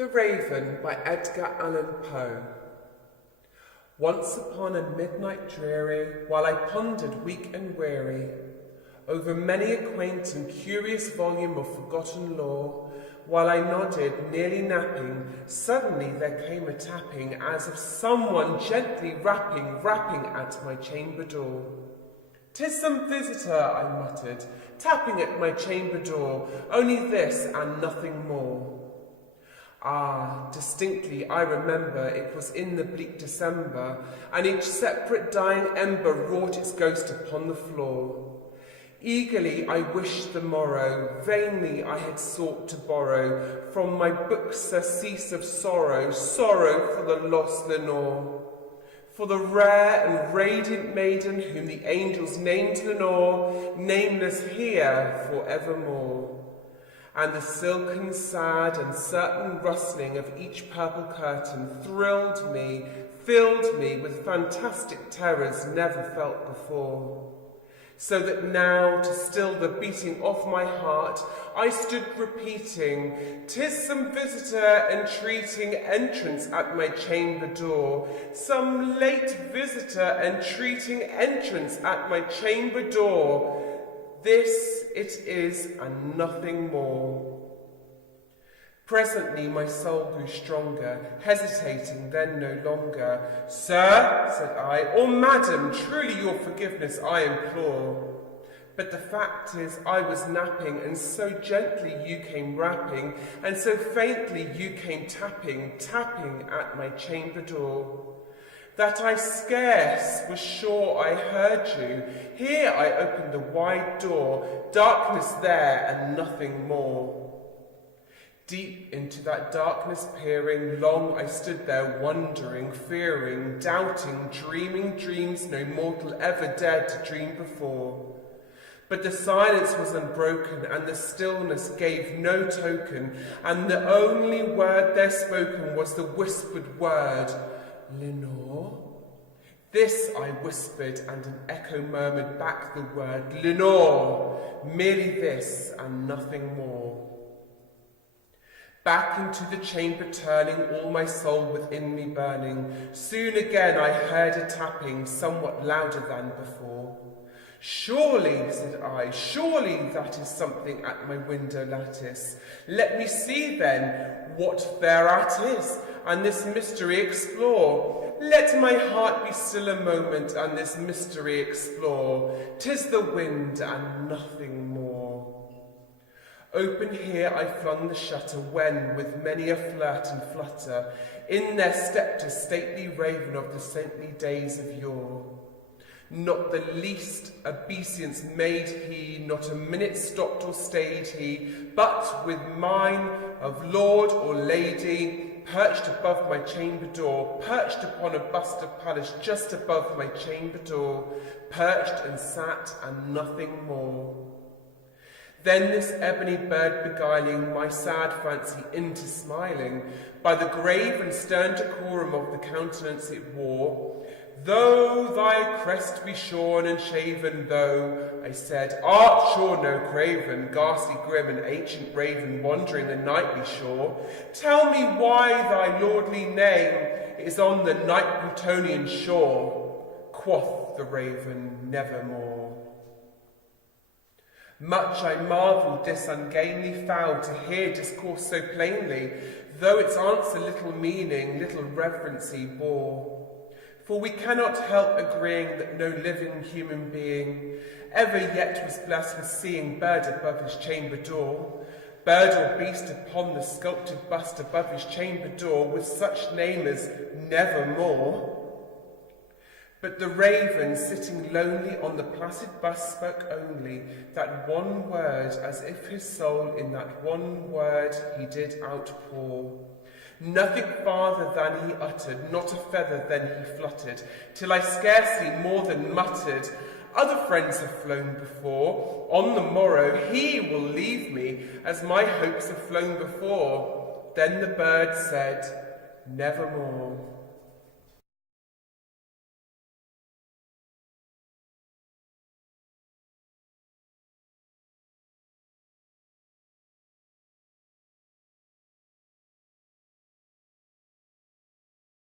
The Raven by Edgar Allan Poe. Once upon a midnight dreary, while I pondered weak and weary over many a quaint and curious volume of forgotten lore, while I nodded, nearly napping, suddenly there came a tapping, as of someone gently rapping at my chamber door. "'Tis some visitor," I muttered, "tapping at my chamber door, only this and nothing more." Ah, distinctly I remember it was in the bleak December, and each separate dying ember wrought its ghost upon the floor. Eagerly I wished the morrow, vainly I had sought to borrow from my books surcease of sorrow, sorrow for the lost Lenore, for the rare and radiant maiden whom the angels named Lenore, nameless here for evermore. And the silken, sad, and certain rustling of each purple curtain thrilled me, filled me with fantastic terrors never felt before. So that now, to still the beating of my heart, I stood repeating, "'Tis some visitor entreating entrance at my chamber door, some late visitor entreating entrance at my chamber door. This it is and nothing more." Presently my soul grew stronger, hesitating then no longer. "Sir," said I, "or madam, truly your forgiveness I implore. But the fact is I was napping, and so gently you came rapping, and so faintly you came tapping at my chamber door, that I scarce was sure I heard you. Here I opened the wide door, darkness there and nothing more. Deep into that darkness peering, long I stood there wondering, fearing, doubting, dreaming dreams no mortal ever dared to dream before. But the silence was unbroken, and the stillness gave no token, and the only word there spoken was the whispered word, "Lenore?" This I whispered, and an echo murmured back the word, "Lenore," merely this and nothing more. Back into the chamber turning, all my soul within me burning, soon again I heard a tapping, somewhat louder than before. "Surely," said I, "surely that is something at my window lattice. Let me see then what thereat is, and this mystery explore. Let my heart be still a moment, and this mystery explore. 'Tis the wind and nothing more." Open here I flung the shutter, when, with many a flirt and flutter, in there stepped a stately raven of the saintly days of yore. Not the least obeisance made he, not a minute stopped or stayed he, but with mine of lord or lady, perched above my chamber door, perched upon a bust of Pallas just above my chamber door, perched and sat and nothing more. Then this ebony bird beguiling my sad fancy into smiling, by the grave and stern decorum of the countenance it wore, "Though thy crest be shorn and shaven, though," I said, "art sure no craven, ghastly grim and ancient raven wandering the nightly shore, tell me why thy lordly name is on the night Plutonian shore." Quoth the raven, "Nevermore." Much I marvelled this ungainly fowl to hear discourse so plainly, though its answer little meaning, little reverency bore. For we cannot help agreeing that no living human being ever yet was blessed with seeing bird above his chamber door, bird or beast upon the sculptured bust above his chamber door, with such name as Nevermore. But the raven, sitting lonely on the placid bust, spoke only that one word, as if his soul in that one word he did outpour. Nothing farther than he uttered, not a feather then he fluttered, till I scarcely more than muttered, "Other friends have flown before, on the morrow he will leave me, as my hopes have flown before." Then the bird said, "Nevermore."